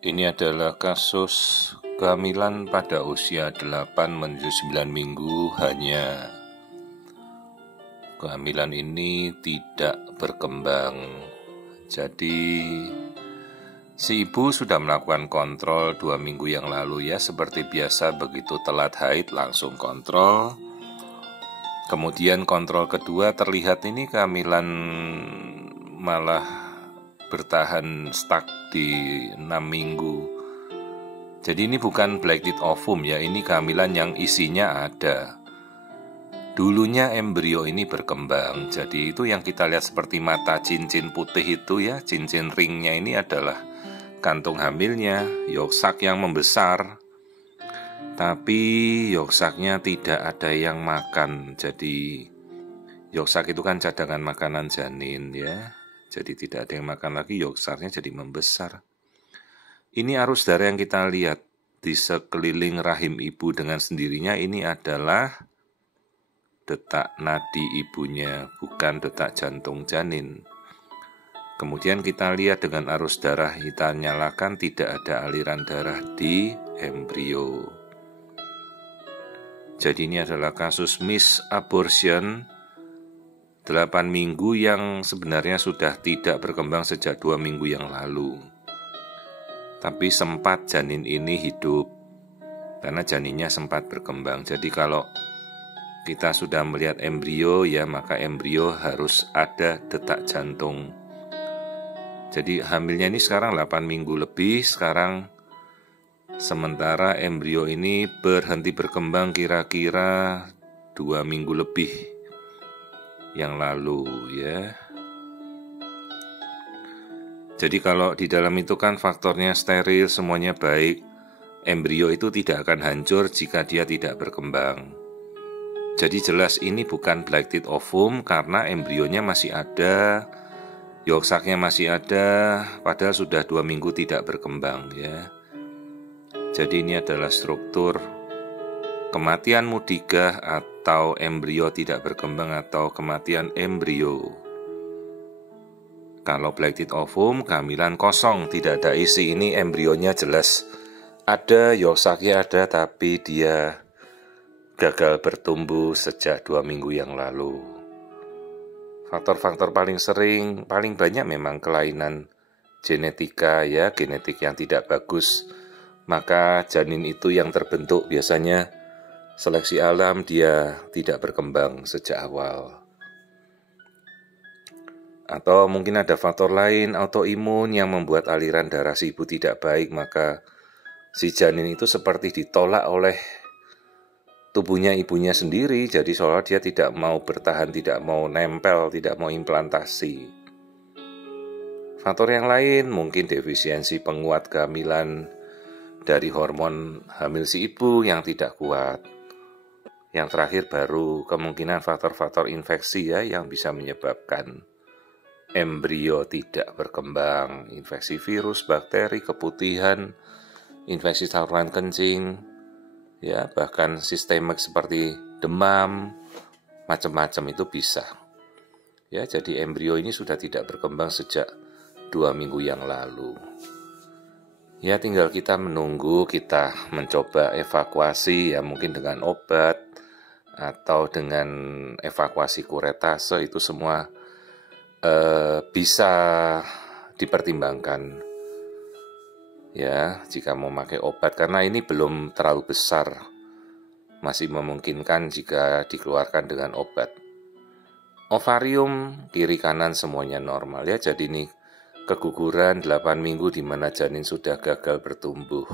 Ini adalah kasus kehamilan pada usia 8 menuju 9 minggu, hanya kehamilan ini tidak berkembang. Jadi si ibu sudah melakukan kontrol 2 minggu yang lalu ya, seperti biasa begitu telat haid langsung kontrol. Kemudian kontrol kedua terlihat ini kehamilan malah bertahan stuck di 6 minggu. Jadi ini bukan black ovum ya, ini kehamilan yang isinya ada. Dulunya embrio ini berkembang, jadi itu yang kita lihat seperti mata cincin putih itu ya, cincin ringnya ini adalah kantung hamilnya, yolk sac yang membesar. Tapi yolk sac-nya tidak ada yang makan, jadi yolk sac itu kan cadangan makanan janin ya. Jadi tidak ada yang makan lagi, yolk sac-nya jadi membesar. Ini arus darah yang kita lihat di sekeliling rahim ibu dengan sendirinya, ini adalah detak nadi ibunya, bukan detak jantung janin. Kemudian kita lihat dengan arus darah kita nyalakan, tidak ada aliran darah di embrio. Jadi ini adalah kasus misabortion 8 minggu yang sebenarnya sudah tidak berkembang sejak 2 minggu yang lalu. Tapi sempat janin ini hidup, karena janinnya sempat berkembang. Jadi kalau kita sudah melihat embrio ya, maka embrio harus ada detak jantung. Jadi hamilnya ini sekarang 8 minggu lebih, sementara embrio ini berhenti berkembang kira-kira 2 minggu lebih yang lalu ya. Jadi kalau di dalam itu kan faktornya steril, semuanya baik, embrio itu tidak akan hancur jika dia tidak berkembang. Jadi jelas ini bukan black ovum karena embrionya masih ada, yolk sac-nya masih ada, padahal sudah 2 minggu tidak berkembang ya. Jadi ini adalah struktur kematian mudigah atau embrio tidak berkembang atau kematian embrio. Kalau black ovum, kehamilan kosong, tidak ada isi, ini embrionya jelas ada, yolk sac-nya ada, tapi dia gagal bertumbuh sejak 2 minggu yang lalu. Faktor-faktor paling banyak memang kelainan genetika ya, genetik yang tidak bagus. Maka janin itu yang terbentuk biasanya seleksi alam, dia tidak berkembang sejak awal. Atau mungkin ada faktor lain, autoimun, yang membuat aliran darah si ibu tidak baik, maka si janin itu seperti ditolak oleh tubuhnya ibunya sendiri, jadi seolah dia tidak mau bertahan, tidak mau nempel, tidak mau implantasi. Faktor yang lain mungkin defisiensi penguat kehamilan dari hormon hamil si ibu yang tidak kuat. Yang terakhir baru kemungkinan faktor-faktor infeksi ya, yang bisa menyebabkan embrio tidak berkembang, infeksi virus, bakteri, keputihan, infeksi saluran kencing, ya bahkan sistemik seperti demam, macam-macam itu bisa. Ya, jadi embrio ini sudah tidak berkembang sejak 2 minggu yang lalu. Ya tinggal kita menunggu, kita mencoba evakuasi ya, mungkin dengan obat atau dengan evakuasi kuretase, itu semua bisa dipertimbangkan ya jika mau pakai obat, karena ini belum terlalu besar, masih memungkinkan jika dikeluarkan dengan obat. Ovarium kiri kanan semuanya normal ya, jadi ini keguguran 8 minggu di mana janin sudah gagal bertumbuh.